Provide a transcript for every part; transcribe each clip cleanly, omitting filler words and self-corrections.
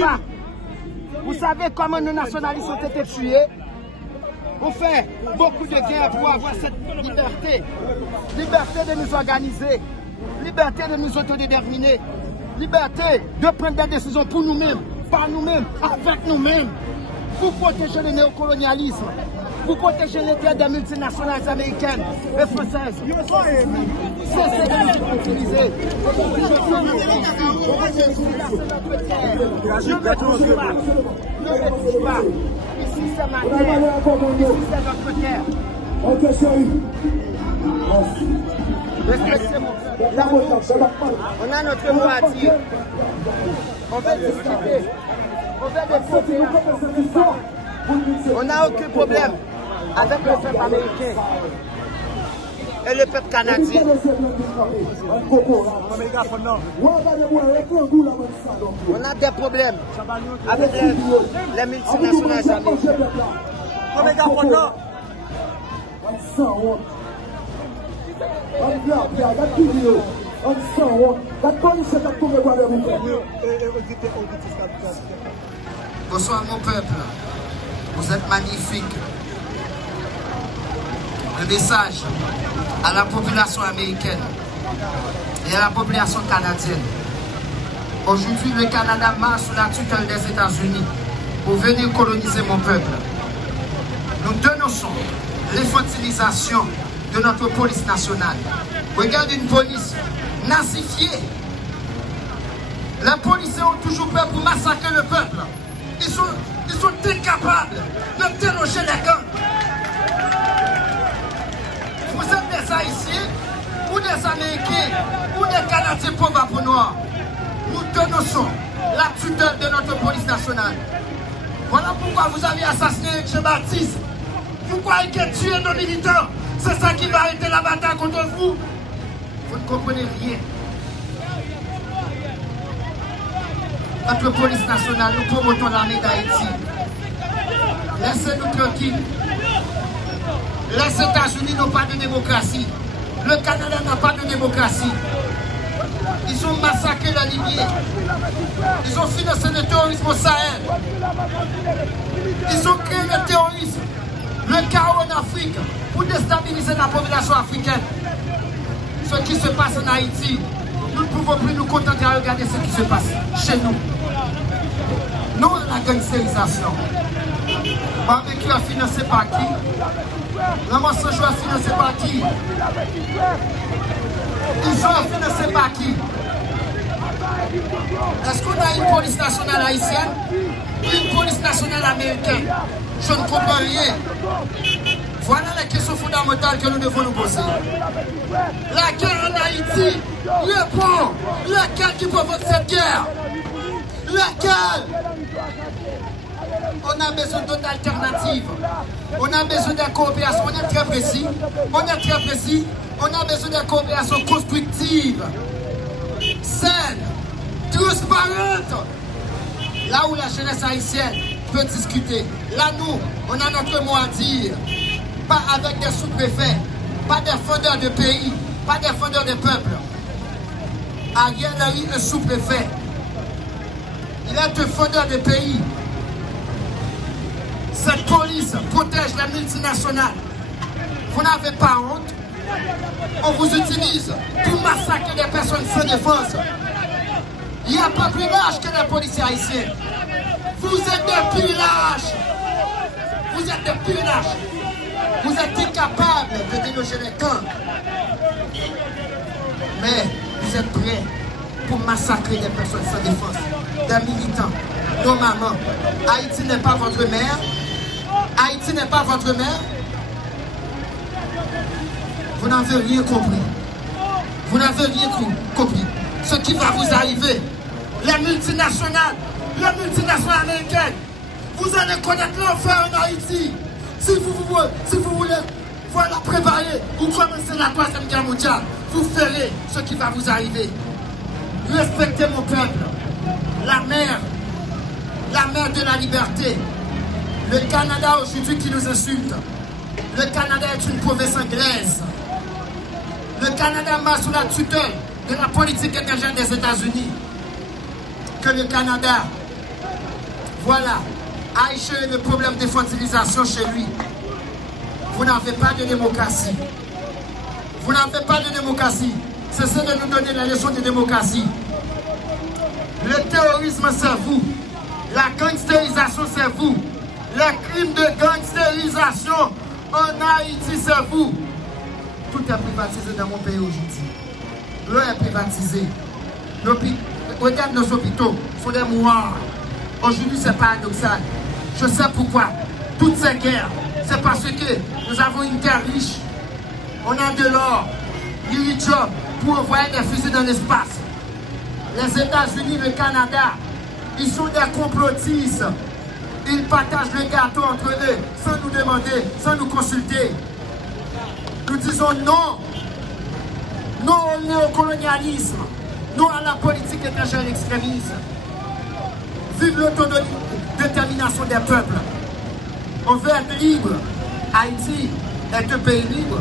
pas. Vous savez comment nos nationalistes ont été tués? On fait beaucoup de guerres pour avoir cette liberté. Liberté de nous organiser. Liberté de nous autodéterminer. Liberté de prendre des décisions pour nous-mêmes, par nous-mêmes, avec nous-mêmes. Pour protéger le néocolonialisme. Pour protéger les terres des multinationales américaines et françaises. C'est ce que nous utilisons. Ne me touche pas. Ne me touche pas. Ici c'est ma terre. Ici c'est notre terre. On a notre mot à dire. On veut discuter. On veut des coopérations. On n'a aucun problème avec le peuple américain et le peuple canadien. On a des problèmes avec les multinationales américaines. Bonsoir mon peuple, vous êtes magnifiques. Un message à la population américaine et à la population canadienne. Aujourd'hui, le Canada marche sous la tutelle des États-Unis pour venir coloniser mon peuple. Nous dénonçons l'infantilisation de notre police nationale. Regardez une police nazifiée. Les policiers ont toujours peur pour massacrer le peuple. Ils sont incapables de déloger les gangs. Vous êtes des Haïtiens, ou des Américains, ou des Canadiens pauvres pour noirs. Nous dénonçons la tutelle de notre police nationale. Voilà pourquoi vous avez assassiné Jean-Baptiste. Vous croyez que tuer nos militants, c'est ça qui va arrêter la bataille contre vous? Vous ne comprenez rien. Notre police nationale, nous promotons l'armée d'Haïti. Laissez-nous tranquilles. Les États-Unis n'ont pas de démocratie. Le Canada n'a pas de démocratie. Ils ont massacré la Libye. Ils ont financé le terrorisme au Sahel. Ils ont créé le terrorisme, le chaos en Afrique pour déstabiliser la population africaine. Ce qui se passe en Haïti, nous ne pouvons plus nous contenter à regarder ce qui se passe chez nous. Non à la gangsterisation. Barbecue a financé par qui? La mensonge a financé par qui? Ils sont financés par qui? Est-ce qu'on a une police nationale haïtienne ou une police nationale américaine? Je ne comprends rien. Voilà les questions fondamentales que nous devons nous poser. La guerre en Haïti, répond. Laquelle qui provoque cette guerre? Laquelle? On a besoin d'autres alternatives. On a besoin de coopération. On est très précis. On est très précis. On a besoin de coopération constructive, saine, transparente. Là où la jeunesse haïtienne peut discuter. Là, nous, on a notre mot à dire. Pas avec des sous-préfets, pas des fondeurs de pays, pas des fondeurs de peuple. Ariel Henry est sous-préfet. Il est un fondeur de pays. Cette police protège les multinationales. Vous n'avez pas honte. On vous utilise pour massacrer des personnes sans défense. Il n'y a pas plus lâche que les policiers haïtiens. Vous êtes des plus lâches. Vous êtes des plus lâches. Vous êtes incapables de déloger les camps. Mais vous êtes prêts pour massacrer des personnes sans défense, des militants, nos mamans. Haïti n'est pas votre mère. Haïti n'est pas votre mère. Vous n'avez rien compris. Vous n'avez rien compris. Ce qui va vous arriver, les multinationales américaines, vous allez connaître l'enfer en Haïti. Si vous voulez voilà, préparer ou commencer la 3e guerre mondiale, vous ferez ce qui va vous arriver. Respectez mon peuple, la mère de la liberté. Le Canada aujourd'hui qui nous insulte. Le Canada est une province anglaise. Le Canada marche sous la tutelle de la politique étrangère des États-Unis. Que le Canada Voilà. Aïcha a le problème d'infantilisation chez lui. Vous n'avez pas de démocratie. Vous n'avez pas de démocratie. Cessez de nous donner la leçon de démocratie. Le terrorisme, c'est vous. La gangstérisation, c'est vous. Les crimes de gangstérisation en Haïti, c'est vous. Tout est privatisé dans mon pays aujourd'hui. L'eau est privatisée. Regarde nos hôpitaux, il faut des mouards. Aujourd'hui, c'est paradoxal. Je sais pourquoi. Toutes ces guerres, c'est parce que nous avons une terre riche. On a de l'or, du lithium, pour envoyer des fusils dans l'espace. Les États-Unis, le Canada, ils sont des complotistes. Ils partagent le gâteau entre eux, sans nous demander, sans nous consulter. Nous disons non. Non au néocolonialisme. Non à la politique étrangère extrémiste. Vive l'autodétermination des peuples. On veut être libre. Haïti est un pays libre.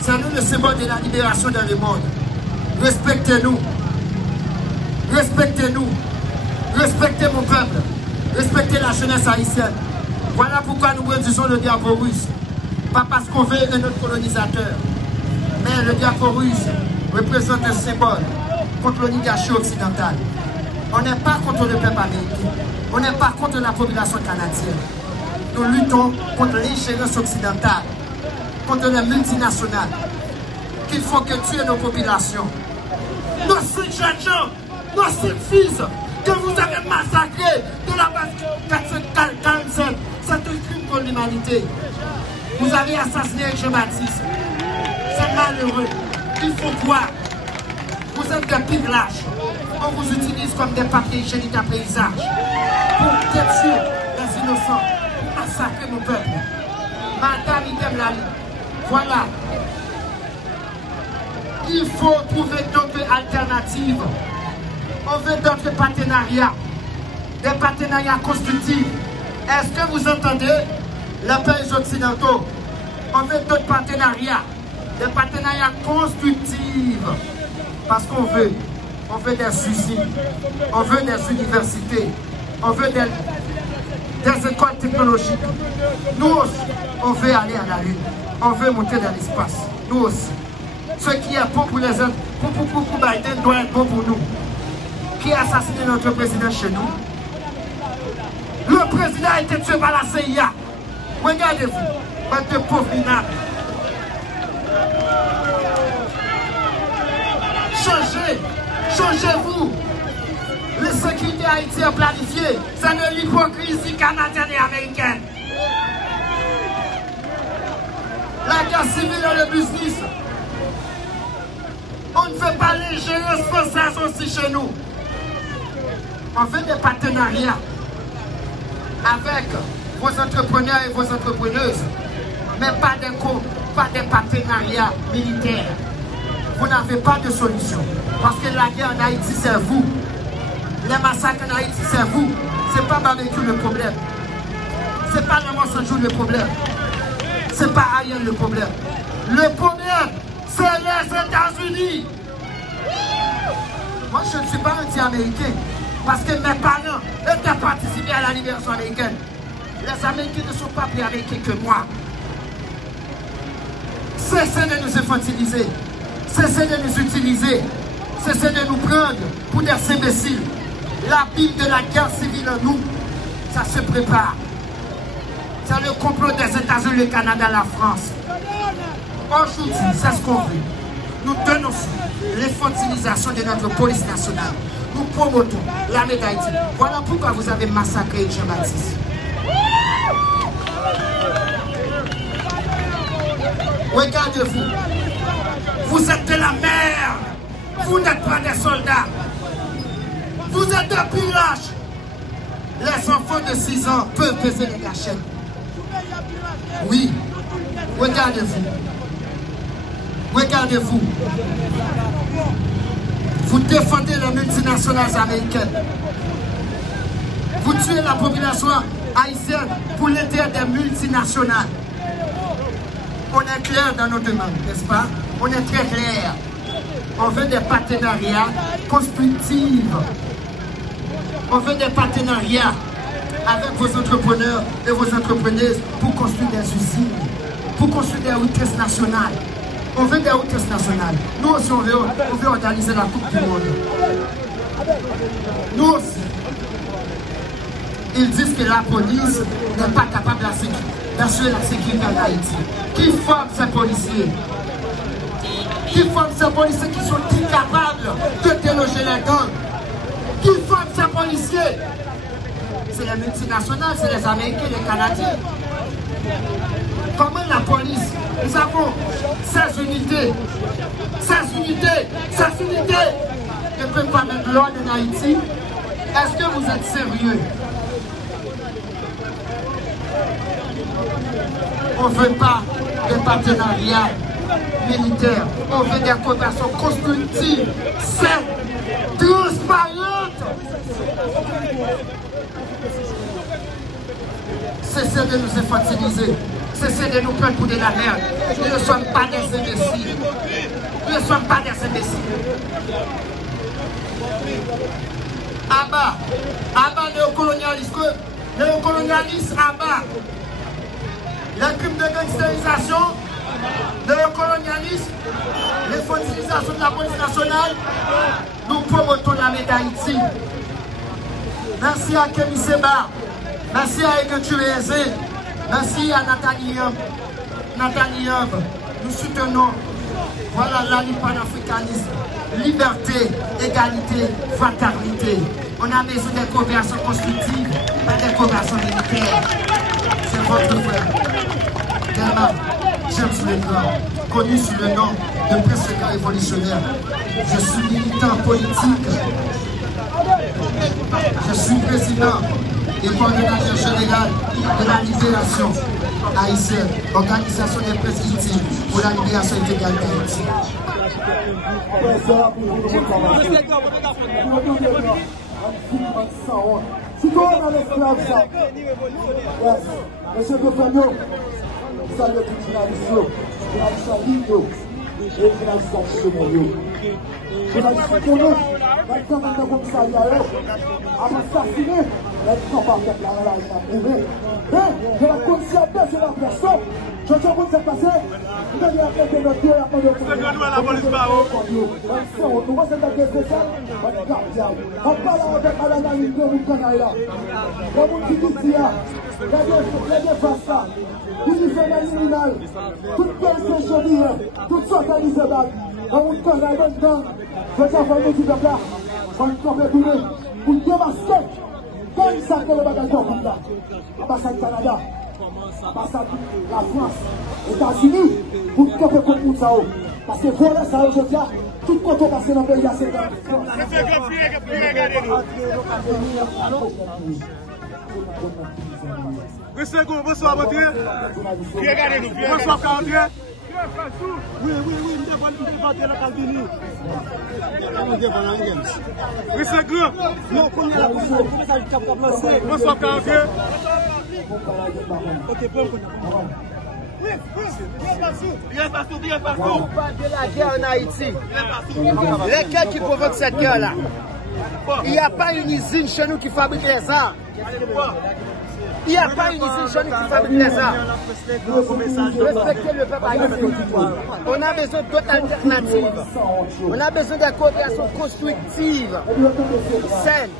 C'est nous le symbole de la libération dans le monde. Respectez-nous. Respectez-nous. Respectez mon peuple. Respectez la jeunesse haïtienne. Voilà pourquoi nous brandissons le drapeau russe. Pas parce qu'on veut un autre colonisateur. Mais le drapeau russe représente un symbole contre l'oligarchie occidentale. On n'est pas contre le peuple américain. On n'est pas contre la population canadienne. Nous luttons contre l'ingérence occidentale, contre les multinationales qui font que tuer nos populations. Nos 5 jeunes gens, nos 5 fils que vous avez massacrés de la base 447, c'est un crime contre l'humanité. Vous avez assassiné Jean-Baptiste. C'est malheureux. Il faut croire. Vous êtes des pires lâches. On vous utilise comme des papiers hygiéniques à paysage pour détruire les innocents, pour massacrer mon peuple. Madame Idem Lali, voilà. Il faut trouver d'autres alternatives. On veut d'autres partenariats, des partenariats constructifs. Est-ce que vous entendez les pays occidentaux? On veut d'autres partenariats, des partenariats constructifs. Parce qu'on veut des usines, on veut des universités, on veut des écoles technologiques. Nous aussi, on veut aller à la Lune, on veut monter dans l'espace. Nous aussi. Ce qui est bon pour les autres, pour Biden, doit être bon pour nous. Qui a assassiné notre président chez nous? Le président a été tué par la CIA. Regardez-vous, bande de pauvres minables. Changez-vous. La sécurité haïtienne planifiée, c'est de l'hypocrisie canadienne et américaine. La guerre civile et le business. On ne fait pas l'ingérence française aussi chez nous. On fait des partenariats avec vos entrepreneurs et vos entrepreneuses, mais pas des partenariats militaires. Vous n'avez pas de solution. Parce que la guerre en Haïti, c'est vous. Les massacres en Haïti, c'est vous. C'est pas Barbecue le problème. C'est pas le Monsanjou le problème. C'est pas Ariel le problème. Le problème, c'est les États-Unis. Moi, je ne suis pas anti-américain. Parce que mes parents étaient participés à la libération américaine. Les Américains ne sont pas plus américains que moi. Cessez de nous infantiliser. Cessez de nous utiliser. Cessez de nous prendre pour des imbéciles. La Bible de la guerre civile en nous, ça se prépare. C'est le complot des États-Unis, le Canada, la France. Aujourd'hui, c'est ce qu'on veut. Nous dénonçons l'infantilisation de notre police nationale. Nous promotons l'armée d'Haïti. Voilà pourquoi vous avez massacré Jean-Baptiste. Regardez-vous. Vous êtes de la merde. Vous n'êtes pas des soldats. Vous êtes des pillages. Les enfants de 6 ans peuvent peser les gâchettes. Oui. Regardez-vous. Regardez-vous. Vous défendez les multinationales américaines. Vous tuez la population haïtienne pour l'intérêt des multinationales. On est clair dans nos demandes, n'est-ce pas? On est très clair. On veut des partenariats constructifs. On veut des partenariats avec vos entrepreneurs et vos entrepreneuses pour construire des usines, pour construire des routes nationales. On veut des routes nationales. Nous aussi, on veut organiser la Coupe du Monde. Nous aussi. Ils disent que la police n'est pas capable d'assurer la sécurité en Haïti. Qui forme ces policiers? Qui forme ces policiers qui sont incapables de déloger les gangs? Qui forme ces policiers? C'est les multinationales, c'est les Américains, les Canadiens. Comment la police? Nous avons 16 unités. 16 unités! 16 unités! Ne peut pas mettre l'ordre en Haïti. Est-ce que vous êtes sérieux? On ne veut pas de partenariat militaire. On veut des coopérations constructives, saines, transparentes. Cessez de nous infantiliser. Cessez de nous prendre pour de la merde. Nous ne sommes pas des imbéciles. Nous ne sommes pas des imbéciles. Abat, néocolonialiste, abat. Les crimes de gangsterisation, néocolonialisme, l'infantilisation de la police nationale, nous promotons l'armée d'Haïti. Merci à Kémy Séba, merci à Egetureze, merci à Nathalie Yamb. Nous soutenons, voilà, la lutte panafricaniste, liberté, égalité, fraternité. On a besoin de coopérations constructives, pas de coopérations militaires. C'est votre frère, Delma James Legrand, connu sous le nom de précédent révolutionnaire. Je suis militant politique. Je suis président et coordinateur général de la libération haïtienne, organisation des présidents pour la libération intégrale d'Haïti. Si tu es dans l'esclave, ça. Monsieur Gofagno, vous savez tout journaliste en ligne et journaliste en chemin. Journaliste en ligne, quand on a un commissariat, à m'assassiner, les gens par la là, ils m'ont prouvé. Mais la commissaire de la personne, je sais où c'est passé, vous allez appeler notre Dieu, appeler notre Dieu. La police va où? Nous, c'est un ça, on parle avec Alain Ligue de Canada. La monde qui dit qu'il y a, les défenses là, qui dit c'est criminel, toute personne chaudière, toute sorte d'Isabelle, la monde Canada, je sais pas nous qui sont là, on peut tourner pour démasquer. Quand il s'appelle le bagage comme là, l'ambassade Canada, l'ambassade la France, les États-Unis, pour que vous compreniez ça. Parce que voilà ça aujourd'hui, tout le monde passe dans le pays à cette heure. Monsieur Go, bonsoir, monsieur. Bonsoir, Cartier. Oui, nous devons débattre la Calvini. Monsieur Go, non, bonsoir, Cartier. On parle de la guerre en Haïti. Lesquels qui provoquent cette guerre-là? Il n'y a pas une usine chez nous qui fabrique les armes. Il n'y a pas une usine chez nous qui fabrique les armes. Respectez le peuple haïtien. On a besoin d'autres alternatives. On a besoin de coopération constructive, saine.